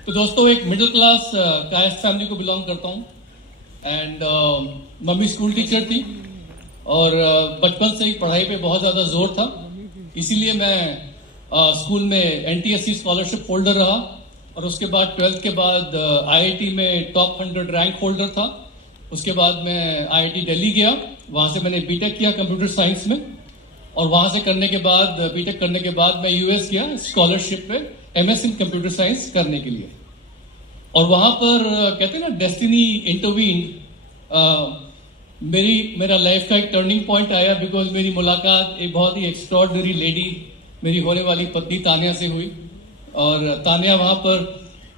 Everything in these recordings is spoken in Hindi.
तो दोस्तों एक मिडिल क्लास कास्ट फैमिली को बिलोंग करता हूँ एंड मम्मी स्कूल टीचर थी और बचपन से ही पढ़ाई पे बहुत ज़्यादा जोर था, इसीलिए मैं स्कूल में एनटीएससी स्कॉलरशिप होल्डर रहा और उसके बाद 12th के बाद आईआईटी में टॉप 100 रैंक होल्डर था। उसके बाद मैं आईआईटी दिल्ली गया, वहाँ से मैंने बीटेक किया कंप्यूटर साइंस में और वहाँ से करने के बाद बीटेक करने के बाद मैं यूएस गया स्कॉलरशिप पे एमएस इन कंप्यूटर साइंस करने के लिए। और वहाँ पर कहते हैं ना डेस्टिनी इंटरवीन, मेरा लाइफ का एक टर्निंग पॉइंट आया बिकॉज मेरी मुलाकात एक बहुत ही एक्स्ट्रॉर्डनरी लेडी मेरी होने वाली पत्नी तानिया से हुई। और तानिया वहाँ पर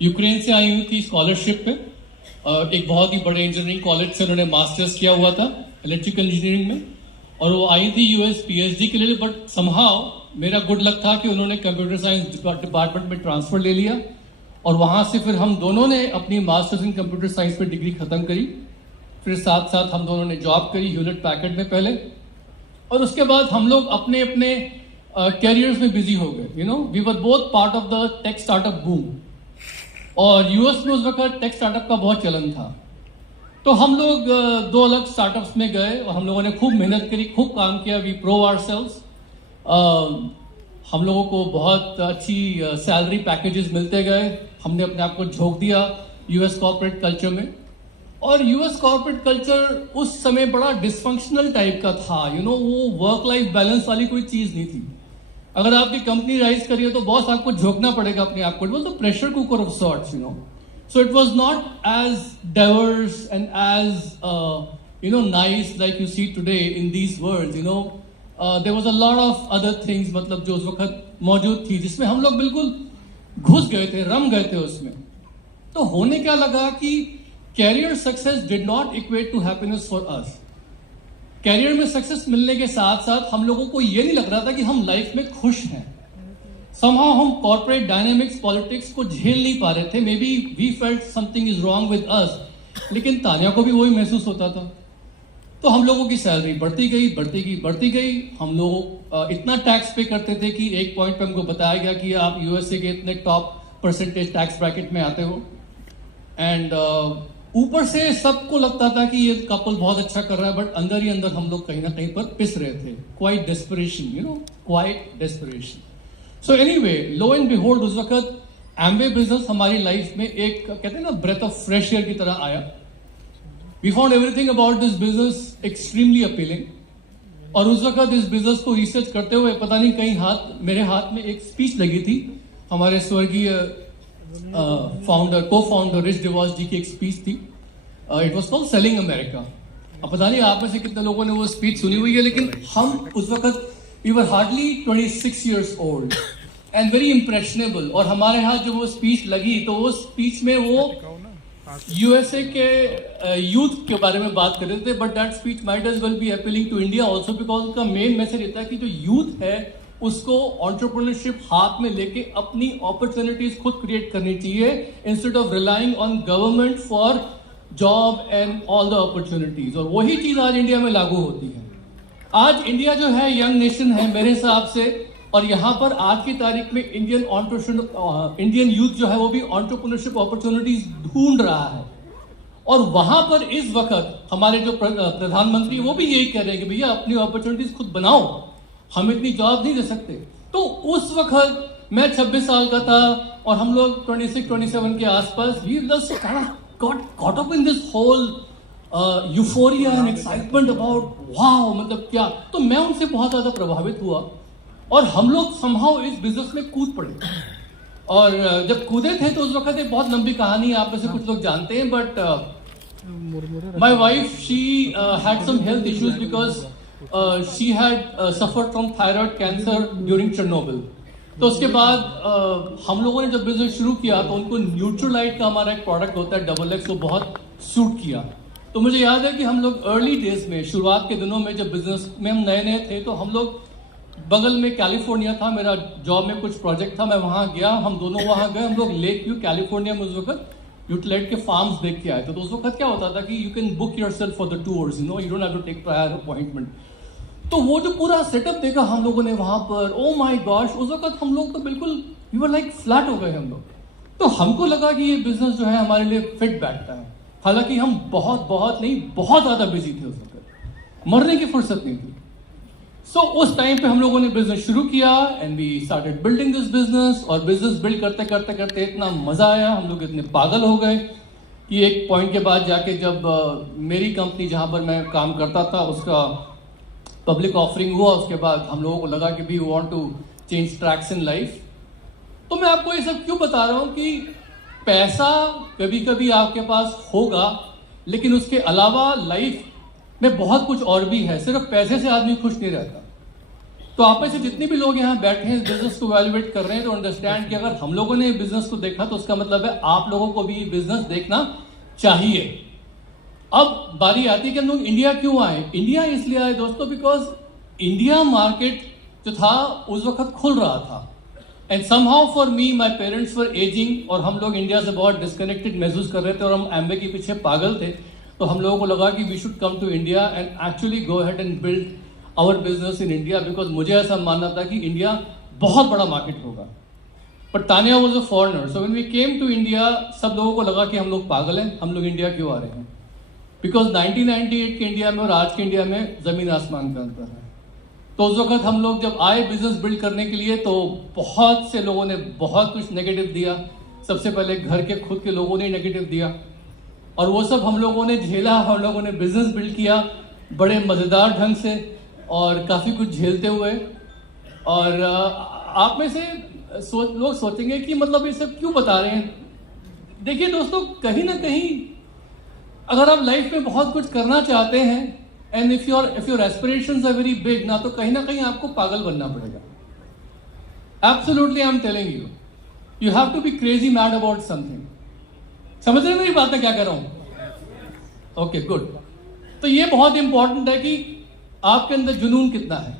यूक्रेन से आई हुई थी स्कॉलरशिप पे, एक बहुत ही बड़े इंजीनियरिंग कॉलेज से उन्होंने मास्टर्स किया हुआ था इलेक्ट्रिकल इंजीनियरिंग में और वो आई थी यूएस पीएचडी के लिए। बट समहाउ मेरा गुड लक था कि उन्होंने कंप्यूटर साइंस डिपार्टमेंट में ट्रांसफर ले लिया और वहाँ से फिर हम दोनों ने अपनी मास्टर्स इन कंप्यूटर साइंस में डिग्री खत्म करी। फिर साथ साथ हम दोनों ने जॉब करी ह्यूलेट पैकर्ड में पहले और उसके बाद हम लोग अपने अपने कैरियर्स में बिजी हो गए। You know we were both part of the tech startup boom और यूएस में उस वक्त टेक स्टार्टअप का बहुत चलन था। तो हम लोग दो अलग स्टार्टअप्स में गए और हम लोगों ने खूब मेहनत करी, खूब काम किया। वी प्रूव आवरसेल्व्स, हम लोगों को बहुत अच्छी सैलरी पैकेजेस मिलते गए, हमने अपने आप को झोंक दिया यूएस कॉर्पोरेट कल्चर में। और यूएस कॉर्पोरेट कल्चर उस समय बड़ा डिसफंक्शनल टाइप का था। यू नो वो वर्क लाइफ बैलेंस वाली कोई चीज नहीं थी। अगर आपकी कंपनी राइज करिए तो बॉस आपको झोंकना पड़ेगा अपने आप को। It was the pressure cooker of sorts, you know. So it was not as diverse and as nice like you see today in these worlds. There was a lot of other things मतलब जो उस वक्त मौजूद थी जिसमें हम लोग बिल्कुल घुस गए थे, रम गए थे उसमें। तो होने क्या लगा कि career success did not equate to happiness for us. Career में सक्सेस मिलने के साथ साथ हम लोगों को ये नहीं लग रहा था कि हम लाइफ में खुश हैं। Somehow हम कॉर्पोरेट डायनेमिक्स पॉलिटिक्स को झेल नहीं पा रहे थे। Maybe we felt something is wrong with us, लेकिन तानिया को भी वही महसूस होता था। तो हम लोगों की सैलरी बढ़ती गई। हम लोग इतना टैक्स पे करते थे कि एक पॉइंट पे हमको बताया गया कि आप यूएसए के इतने टॉप परसेंटेज टैक्स ब्रैकेट में आते हो। एंड ऊपर से सबको लगता था कि ये कपल बहुत अच्छा कर रहा है, बट अंदर ही अंदर हम लोग कहीं ना कहीं पर पिस रहे थे। Quite desperation, quite desperation. So anyway, low and behold उस वक्त एम्वे बिजनेस हमारी लाइफ में एक कहते हैं ना ब्रेथ ऑफ फ्रेश एयर की तरह आया। We found everything about this business extremely appealing. और उस वक्त इस बिजनेस को रिसर्च करते हुए पता नहीं कहीं मेरे हाथ में एक स्पीच लगी थी हमारे स्वर्गीय को फाउंडर रिच डिवॉस जी की एक स्पीच थी। It was called selling America. अब पता नहीं आप में से कितने लोगों ने वो स्पीच सुनी हुई है, लेकिन हम उस वक्त we were hardly 26 years old and very impressionable। और हमारे हाथ जो वो स्पीच लगी तो वो स्पीच में वो यूएसए के यूथ के बारे में बात कर रहे थे। But that speech might as well be appealing to India also because उसका मेन मैसेज रहता है कि जो यूथ है उसको एंटरप्रेन्योरशिप हाथ में लेके अपनी अपॉर्चुनिटीज खुद क्रिएट करनी चाहिए instead of relying on government for job and all the opportunities. और वही चीज आज इंडिया में लागू होती है। आज इंडिया जो है यंग नेशन है मेरे हिसाब से, और यहाँ पर आज की तारीख में इंडियन यूथ जो है वो भी एंटरप्रेन्योरशिप अपॉर्चुनिटीज ढूंढ रहा है। और वहां पर इस वक्त हमारे जो प्रधानमंत्री वो भी यही कह रहे हैं कि भैया अपनी अपॉर्चुनिटीज खुद बनाओ, हम इतनी जॉब नहीं दे सकते। तो उस वक्त मैं 26 साल का था और हम लोग 26-27 के आसपास we just got caught up in this whole euphoria and excitement about wow, मतलब क्या। तो मैं उनसे बहुत ज्यादा प्रभावित हुआ और हम लोग समहाउ इस बिजनेस में कूद पड़े। और जब कूदे थे तो उस वक्त एक बहुत लंबी कहानी आप में से कुछ लोग जानते हैं, but my wife she had some health issues because she had suffered from thyroid cancer during Chernobyl. तो उसके बाद हम लोगों ने जब बिजनेस शुरू किया तो उनको न्यूट्रोलाइट का हमारा एक प्रोडक्ट होता है XX, वो बहुत सूट किया। तो मुझे याद है कि हम लोग अर्ली डेज में, शुरुआत के दिनों में जब बिजनेस में हम नए थे तो हम लोग बगल में कैलिफोर्निया था, मेरा जॉब में कुछ प्रोजेक्ट था, मैं वहाँ गया, हम दोनों वहाँ गए। हम लोग लेक व्यू कैलिफोर्निया में उस वक्त यूटिलाइट के फार्म्स देख के आए थे। तो उस वक्त क्या होता था कि you can book yourself for the tours, you don't have to take prior appointment. तो वो जो पूरा सेटअप देखा हम लोगों ने वहाँ पर, ओ माय गॉश, उस वक्त हम लोग तो बिल्कुल वी वर लाइक फ्लैट हो गए हम लोग। तो हमको लगा कि ये बिजनेस जो है हमारे लिए फिट बैठता है। हालांकि हम बहुत नहीं, बहुत ज्यादा बिजी थे उस वक्त, मरने की फुर्सत नहीं थी। सो उस टाइम पे हम लोगों ने बिजनेस शुरू किया and we started building this business. और बिजनेस बिल्ड करते करते करते इतना मजा आया, हम लोग इतने पागल हो गए कि एक पॉइंट के बाद जाके जब मेरी कंपनी जहां पर मैं काम करता था उसका पब्लिक ऑफरिंग हुआ, उसके बाद हम लोगों को लगा कि we want to change tracks in life. तो मैं आपको ये सब क्यों बता रहा हूं कि पैसा कभी कभी आपके पास होगा, लेकिन उसके अलावा लाइफ में बहुत कुछ और भी है। सिर्फ पैसे से आदमी खुश नहीं रहता। तो आप में से जितने भी लोग यहाँ बैठे हैं इस बिजनेस को वैल्यूएट कर रहे हैं, तो अंडरस्टैंड कि अगर हम लोगों ने बिजनेस को देखा तो उसका मतलब है आप लोगों को भी बिजनेस देखना चाहिए। अब बारी आती है कि हम लोग इंडिया क्यों आए। इंडिया इसलिए आए दोस्तों बिकॉज इंडिया मार्केट जो था उस वक्त खुल रहा था and somehow for me my parents were ageing और हम लोग इंडिया से बहुत डिस्कनेक्टेड महसूस कर रहे थे और हम एमवे के पीछे पागल थे। तो हम लोगों को लगा कि we should come to India and actually go ahead and build our business in India because मुझे ऐसा मानना था कि इंडिया बहुत बड़ा मार्केट होगा। But Tania was a foreigner, so when we came to India सब लोगों को लगा कि हम लोग पागल हैं, हम लोग इंडिया क्यों आ रहे हैं। बिकॉज 1998 के इंडिया में और आज के इंडिया में जमीन आसमान का अंतर है। तो उस वक्त हम लोग जब आए बिजनेस बिल्ड करने के लिए तो बहुत से लोगों ने बहुत कुछ नेगेटिव दिया। सबसे पहले घर के खुद के लोगों ने नेगेटिव दिया और वो सब हम लोगों ने झेला। हम लोगों ने बिजनेस बिल्ड किया बड़े मजेदार ढंग से और काफी कुछ झेलते हुए। और आप में से लोग सोचेंगे कि मतलब ये सब क्यों बता रहे हैं। देखिए दोस्तों, कहीं ना कहीं अगर आप लाइफ में बहुत कुछ करना चाहते हैं and if your aspirations are very big ना, तो कहीं ना कहीं आपको पागल बनना पड़ेगा। Absolutely I am telling you have to be crazy mad about something. समझ रहे मेरी बात मैं क्या कर रहा हूं? Okay good. तो ये बहुत इंपॉर्टेंट है कि आपके अंदर जुनून कितना है।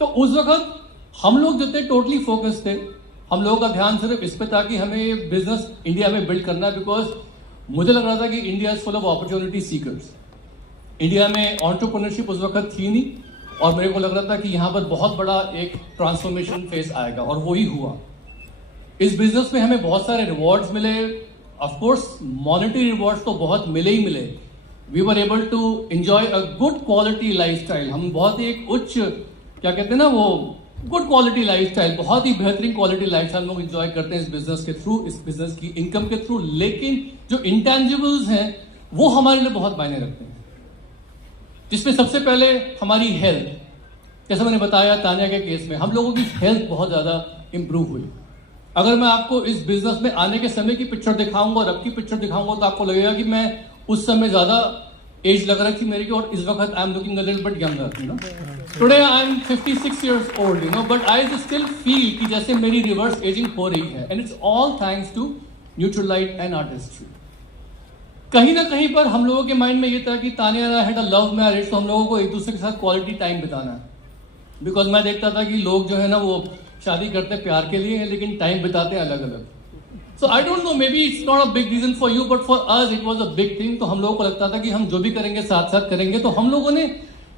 तो उस वक्त हम लोग जो थे टोटली फोकस थे। हम लोगों का ध्यान सिर्फ इस पे था कि हमें बिजनेस इंडिया में बिल्ड करना है बिकॉज मुझे लग रहा था कि India is full of opportunity seekers. India में एंटरप्रेन्योरशिप उस वक्त थी नहीं और मेरे को लग रहा था कि यहाँ पर बहुत बड़ा एक ट्रांसफॉर्मेशन फेज आएगा और वही हुआ। इस बिजनेस में हमें बहुत सारे रिवॉर्ड्स मिले। ऑफ कोर्स मॉनेटरी रिवॉर्ड्स तो बहुत मिले ही मिले। We were able to enjoy a good quality lifestyle. हम बहुत ही एक उच्च क्या कहते हैं ना वो गुड क्वालिटी लाइफस्टाइल, बहुत ही बेहतरीन क्वालिटी लाइफस्टाइल लोग एंजॉय करते हैं इस बिजनेस के थ्रू, इस बिजनेस की इनकम के थ्रू। लेकिन जो इंटेंजिबल्स हैं वो हमारे लिए बहुत मायने रखते हैं, जिसमें सबसे पहले हमारी हेल्थ। जैसे मैंने बताया तानिया के केस में हम लोगों की हेल्थ बहुत ज्यादा इंप्रूव हुई। अगर मैं आपको इस बिजनेस में आने के समय की पिक्चर दिखाऊंगा और अब की पिक्चर दिखाऊंगा तो आपको लगेगा कि मैं उस समय ज्यादा एज लग रही थी मेरी और इस वक्त I am looking a little bit younger, you know. Today I am 56 years old, you know, but I still feel कि जैसे मेरी रिवर्स एजिंग हो रही है and it's all thanks to Nutrilite and Artistry. कहीं ना कहीं पर हम लोगों के माइंड में ये था कि Tania and I had a love marriage, तो हम लोगों को एक दूसरे के साथ क्वालिटी टाइम बिताना है। बिकॉज मैं देखता था कि लोग जो है ना वो शादी करते प्यार के लिए लेकिन टाइम बिताते अलग अलग। So I don't know, maybe it's not a big reason for you but for us it was a big thing. तो हम लोगों को लगता था कि हम जो भी करेंगे साथ साथ करेंगे। तो हम लोगों ने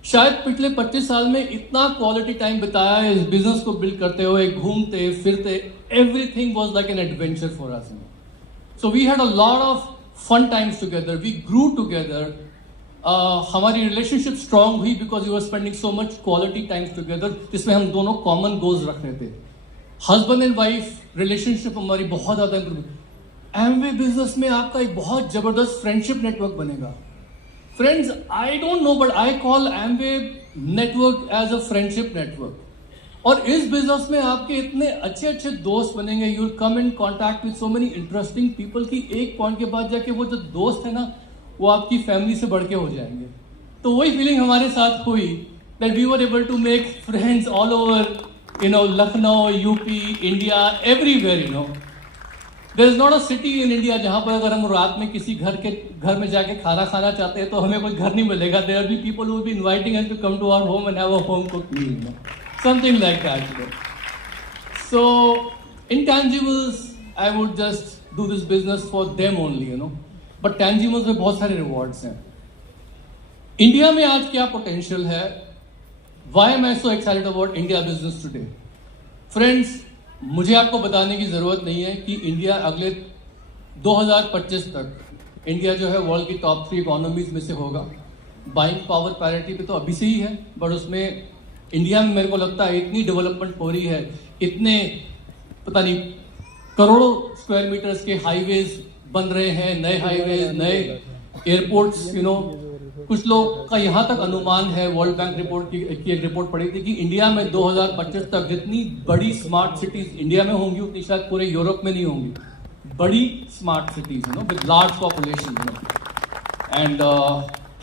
शायद पिछले 25 साल में इतना क्वालिटी टाइम बिताया है इस बिजनेस को बिल्ड करते हुए, घूमते फिरते। Everything was like an adventure for us. So we had a lot of fun times together, we grew together. हमारी रिलेशनशिप स्ट्रांग हुई because we were spending so much quality times together, जिसमें हम दोनों कॉमन गोल्स रख रहे थे। हस्बैंड एंड वाइफ रिलेशनशिप हमारी बहुत ज्यादा इंप्रूव। एमवे बिजनेस में आपका एक बहुत जबरदस्त फ्रेंडशिप नेटवर्क बनेगा। Friends, I don't know but I call Amway network as a friendship network. और इस बिजनेस में आपके इतने अच्छे अच्छे दोस्त बनेंगे, you will come in contact with so many interesting people कि एक पॉइंट के बाद जाके वो जो दोस्त है ना वो आपकी फैमिली से बढ़ के हो जाएंगे। तो वही फीलिंग हमारे साथ हुई that we were able to make friends all over, you know, Lucknow, UP, India, everywhere, you know. There is not a city in India जहाँ पर अगर हम रात में किसी घर में जाके खाना खाना चाहते हैं तो हमें कोई घर नहीं मिलेगा। There will be people who will be inviting us to come to our home and have a home cooked meal, you know. Something like that, you know. So intangibles, I would just do this business for them only, you know. But tangibles में बहुत सारे rewards हैं। इंडिया में आज क्या पोटेंशियल है? Why am I so excited about India business today? Friends, मुझे आपको बताने की जरूरत नहीं है कि इंडिया अगले 2025 तक इंडिया जो है वर्ल्ड की टॉप 3 इकोनॉमीज में से होगा। बाइंग पावर पैरिटी पे तो अभी से ही है, बट उसमें इंडिया में मेरे को लगता है इतनी डेवलपमेंट हो रही है, इतने पता नहीं करोड़ों स्क्वायर मीटर्स के हाईवेज बन रहे हैं, नए हाईवेज, नए एयरपोर्ट्स, कुछ लोग का यहाँ तक अनुमान है, वर्ल्ड बैंक रिपोर्ट की एक रिपोर्ट पड़ी थी कि इंडिया में 2025 तक जितनी बड़ी स्मार्ट सिटीज इंडिया में होंगी उतनी शायद पूरे यूरोप में नहीं होंगी। बड़ी smart cities with large population. And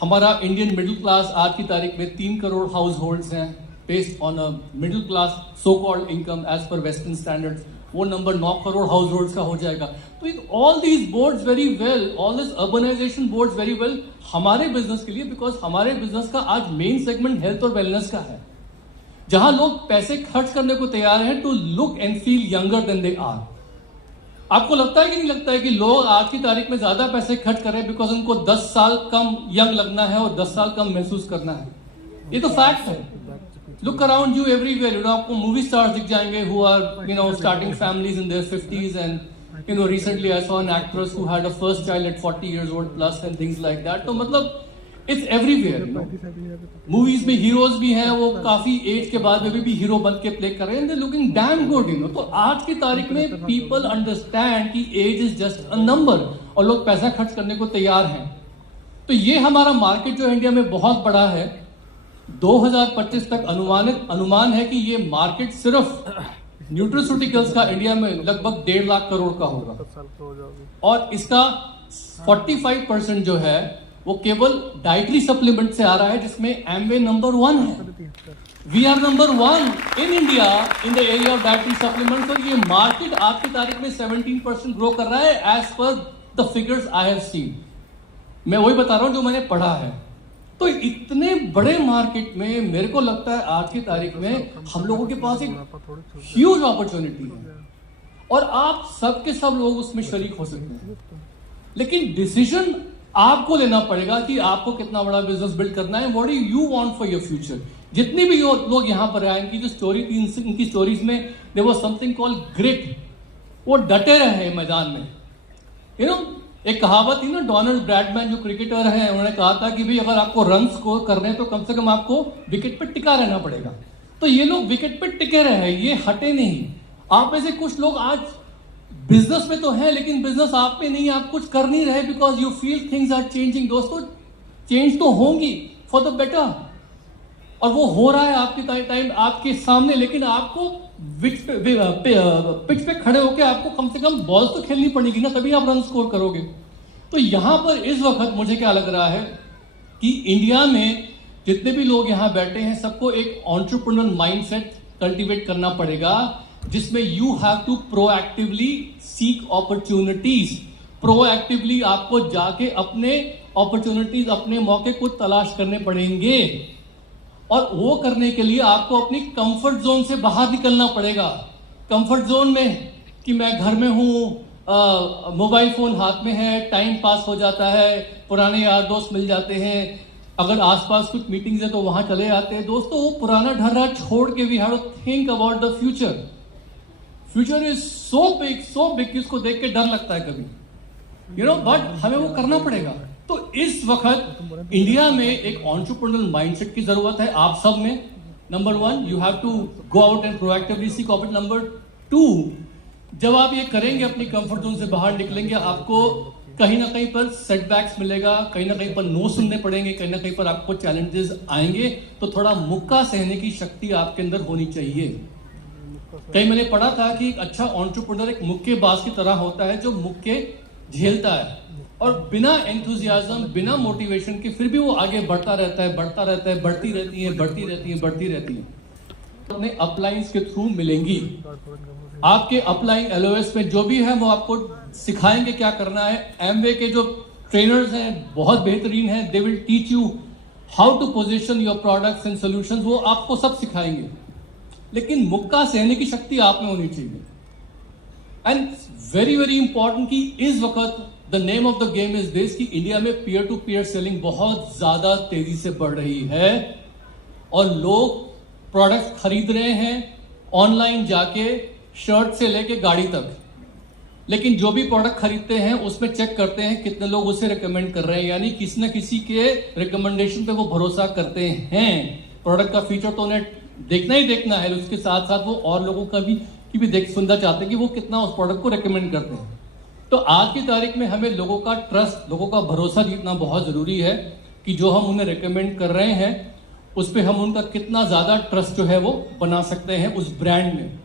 हमारा इंडियन मिडिल क्लास आज की तारीख में 3 करोड़ हाउस होल्ड्स हैं based on a middle class so called income as per western standards. वो नंबर 9 करोड़ हाउस होल्ड्स का हो जाएगा। तो all these bodes very well, all this urbanisation bodes very well हमारे बिजनेस के लिए, बिकॉज हमारे बिजनेस का आज मेन सेगमेंट हेल्थ और वेलनेस का है, जहां लोग पैसे खर्च करने को तैयार हैं to look and feel younger than they are. आपको लगता है कि नहीं लगता है कि लोग आज की तारीख में ज्यादा पैसे खर्च कर रहे हैं बिकॉज उनको 10 साल कम यंग लगना है और 10 साल कम महसूस करना है? ये तो फैक्ट है। Look around you everywhere. आपको मूवी स्टार्स दिख जाएंगे who are starting families in their 50s, and recently I saw an actress who had a first child at 40 years old plus and things like that. तो मतलब it's everywhere. मूवीज में हीरोज भी हैं, वो काफी एज के बाद भी हीरो बन के प्ले कर रहे हैं, they're looking damn good. तो आज की तारीख में people understand कि age is just a number और लोग पैसा खर्च करने को तैयार हैं। तो ये हमारा मार्केट जो इंडिया में बहुत बड़ा है, 2025 तक अनुमान है कि ये मार्केट सिर्फ न्यूट्रास्यूटिकल्स का इंडिया में लगभग 1.5 लाख करोड़ का होगा और इसका 45% जो है वो केवल डाइटरी सप्लीमेंट से आ रहा है, जिसमें एमवे नंबर 1 है। We are number 1 in India in the area of dietary supplements. और ये मार्केट आज की तारीख में 17% ग्रो कर रहा है as per the figures I have seen. मैं वही बता रहा हूं जो मैंने पढ़ा है। तो इतने बड़े मार्केट में मेरे को लगता है आज की तारीख में हम लोगों के पास एक ह्यूज अपॉर्चुनिटी है और आप सब के सब लोग उसमें शरीक हो सकते हैं, लेकिन डिसीजन आपको लेना पड़ेगा कि आपको कितना बड़ा बिजनेस बिल्ड करना है। What do you want for your future? जितने भी लोग यहाँ पर आए, इनकी जो स्टोरी थी, इनकी स्टोरीज में there was something called grit. वो डटे रहे मैदान में। एक कहावत थी ना, डोनाल्ड ब्रैडमैन जो क्रिकेटर हैं, उन्होंने कहा था कि भाई अगर आपको रन स्कोर करने हैं तो कम से कम आपको विकेट पे टिका रहना पड़ेगा। तो ये लोग विकेट पे टिके रहे, ये हटे नहीं। आप में से कुछ लोग आज बिजनेस में तो हैं, लेकिन बिजनेस आप में नहीं, आप कुछ कर नहीं रहे because you feel things are changing. दोस्तों, चेंज तो होंगी फॉर द बेटर, और वो हो रहा है आपके टाइम आपके सामने, लेकिन आपको पिच पे खड़े होकर आपको कम से कम बॉल तो खेलनी पड़ेगी ना, तभी आप रन स्कोर करोगे। तो यहां पर इस वक्त मुझे क्या लग रहा है कि इंडिया में जितने भी लोग यहां बैठे हैं, सबको एक एंटरप्रेन्योर माइंडसेट कल्टीवेट करना पड़ेगा, जिसमें you have to proactively seek opportunities. Proactively आपको जाके अपने अपॉर्चुनिटीज, अपने मौके को तलाश करने पड़ेंगे, और वो करने के लिए आपको अपनी कंफर्ट जोन से बाहर निकलना पड़ेगा। कंफर्ट जोन में कि मैं घर में हूं, मोबाइल फोन हाथ में है, टाइम पास हो जाता है, पुराने यार दोस्त मिल जाते हैं, अगर आसपास कुछ मीटिंग्स है तो वहां चले आते हैं। दोस्तों, वो पुराना ढर्रा छोड़ के we have to think about the future. Future is so big कि उसको देख के डर लगता है कभी, बट हमें वो करना पड़ेगा। तो इस वक्त इंडिया में एक एंटरप्रेन्योर माइंडसेट की जरूरत है आप सब में। Number 1, you have to go out and proactively seek opportunity. Number 2, जब आप ये करेंगे, अपनी कंफर्ट जोन से बाहर निकलेंगे, आपको कहीं ना कहीं पर सेटबैक्स मिलेगा, कहीं ना कहीं पर नो सुनने पड़ेंगे, कहीं ना कहीं पर आपको चैलेंजेस आएंगे। तो थोड़ा मुक्का सहने की शक्ति आपके अंदर होनी चाहिए। कहीं मैंने पढ़ा था कि एक अच्छा एंटरप्रेन्योर एक मुक्केबाज की तरह होता है, जो मुक्के झेलता है और बिना एंथुजियाज्म, बिना मोटिवेशन के फिर भी वो आगे बढ़ता रहता है, बढ़ती रहती है। अपने अपलाइंस के थ्रू मिलेंगी। आपके अपलाइन एलओएस में जो भी है वो आपको सिखाएंगे क्या करना है। एमवे के जो ट्रेनर्स हैं बहुत बेहतरीन हैं, they will teach you how to position your products and solutions, वो आपको सब सिखाएंगे। लेकिन मुक्का सहने की शक्ति आप में होनी चाहिए। एंड वेरी वेरी इंपॉर्टेंट कि इस वक्त the name of the game is this कि इंडिया में पीयर टू पीयर सेलिंग बहुत ज्यादा तेजी से बढ़ रही है और लोग प्रोडक्ट खरीद रहे हैं ऑनलाइन जाके, शर्ट से लेके गाड़ी तक। लेकिन जो भी प्रोडक्ट खरीदते हैं उसमें चेक करते हैं कितने लोग उसे रिकमेंड कर रहे हैं, यानी किसी न किसी के रिकमेंडेशन पे वो भरोसा करते हैं। प्रोडक्ट का फीचर तो उन्हें देखना ही देखना है, उसके साथ साथ वो और लोगों का भी सुनना चाहते हैं कि वो कितना उस प्रोडक्ट को रिकमेंड करते हैं। तो आज की तारीख में हमें लोगों का ट्रस्ट, लोगों का भरोसा जीतना बहुत जरूरी है कि जो हम उन्हें रिकमेंड कर रहे हैं उस पर हम उनका कितना ज्यादा ट्रस्ट जो है वो बना सकते हैं उस ब्रांड में।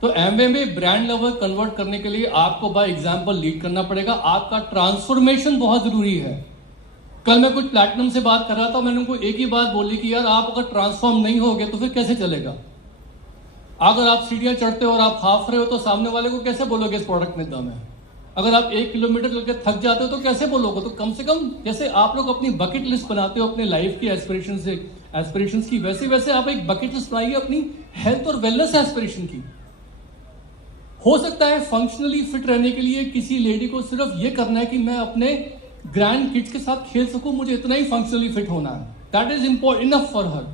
तो एमवे में ब्रांड लेवल कन्वर्ट करने के लिए आपको बाय एग्जांपल लीड करना पड़ेगा। आपका ट्रांसफॉर्मेशन बहुत जरूरी है। कल मैं कुछ प्लैटिनम से बात कर रहा था, मैंने उनको एक ही बात बोली कि यार आप अगर ट्रांसफॉर्म नहीं होगे तो फिर कैसे चलेगा। अगर आप सीढ़ियां चढ़ते हो और आप हाफ रहे हो तो सामने वाले को कैसे बोलोगे इस प्रोडक्ट में दम है। अगर आप 1 किलोमीटर चल के थक जाते हो तो कैसे बोलोगे। तो कम से कम जैसे आप लोग अपनी बकेट लिस्ट बनाते हो अपने लाइफ की एस्पिरेशन की, वैसे वैसे आप एक बकेट लिस्ट बनाइए अपनी हेल्थ और वेलनेस एस्पिरेशन की। हो सकता है फंक्शनली फिट रहने के लिए किसी लेडी को सिर्फ ये करना है कि मैं अपने ग्रैंड किड्स के साथ खेल सकूं, मुझे इतना ही फंक्शनली फिट होना है, that is enough for her.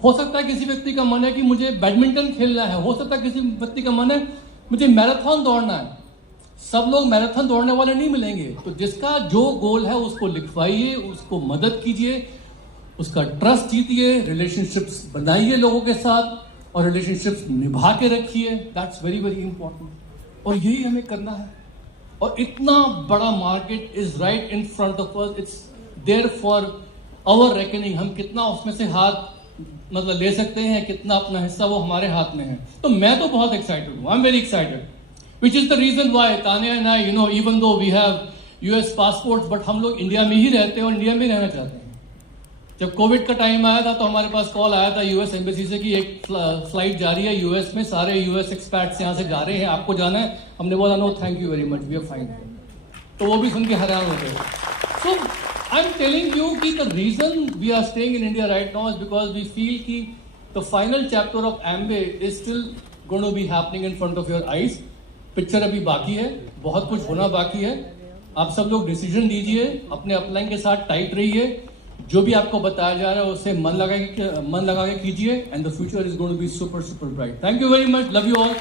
हो सकता है किसी व्यक्ति का मन है कि मुझे बैडमिंटन खेलना है, हो सकता है किसी व्यक्ति का मन है मुझे मैराथन दौड़ना है। सब लोग मैराथन दौड़ने वाले नहीं मिलेंगे, तो जिसका जो गोल है उसको लिखवाइए, उसको मदद कीजिए, उसका ट्रस्ट जीतिए, रिलेशनशिप्स बनाइए लोगों के साथ और रिलेशनशिप्स निभा के रखिए। दैट्स वेरी वेरी इंपॉर्टेंट और यही हमें करना है। और इतना बड़ा market is right in front of us, it's there for our reckoning. हम कितना उसमें से हाथ ले सकते हैं, कितना अपना हिस्सा वो हमारे हाथ में है। तो मैं तो बहुत एक्साइटेड हूं, I am very excited, which is the reason why Tanya and I, even though we have US passports, but हम लोग इंडिया में ही रहते हैं और इंडिया में रहना चाहते हैं। जब कोविड का टाइम आया था तो हमारे पास कॉल आया था यूएस एम्बेसी से कि एक फ्लाइट जा रही है यूएस में, सारे यूएस एक्सपैट्स यहाँ से जा रहे हैं, आपको जाना है। हमने बोला no thank you very much, we are fine. तो वो भी सुन के हैरान होते हैं। So I am telling you कि the reason we are staying in India right now is because we feel कि the final chapter of Amway is still going to be happening in front of your eyes. Picture अभी बाकी है, बहुत कुछ होना बाकी है। आप सब लोग डिसीजन लीजिए, अपने अपलाइन के साथ टाइट रहिए, जो भी आपको बताया जा रहा है उससे मन लगा के कीजिए, and the future is going to be super super bright. Thank you very much, love you all.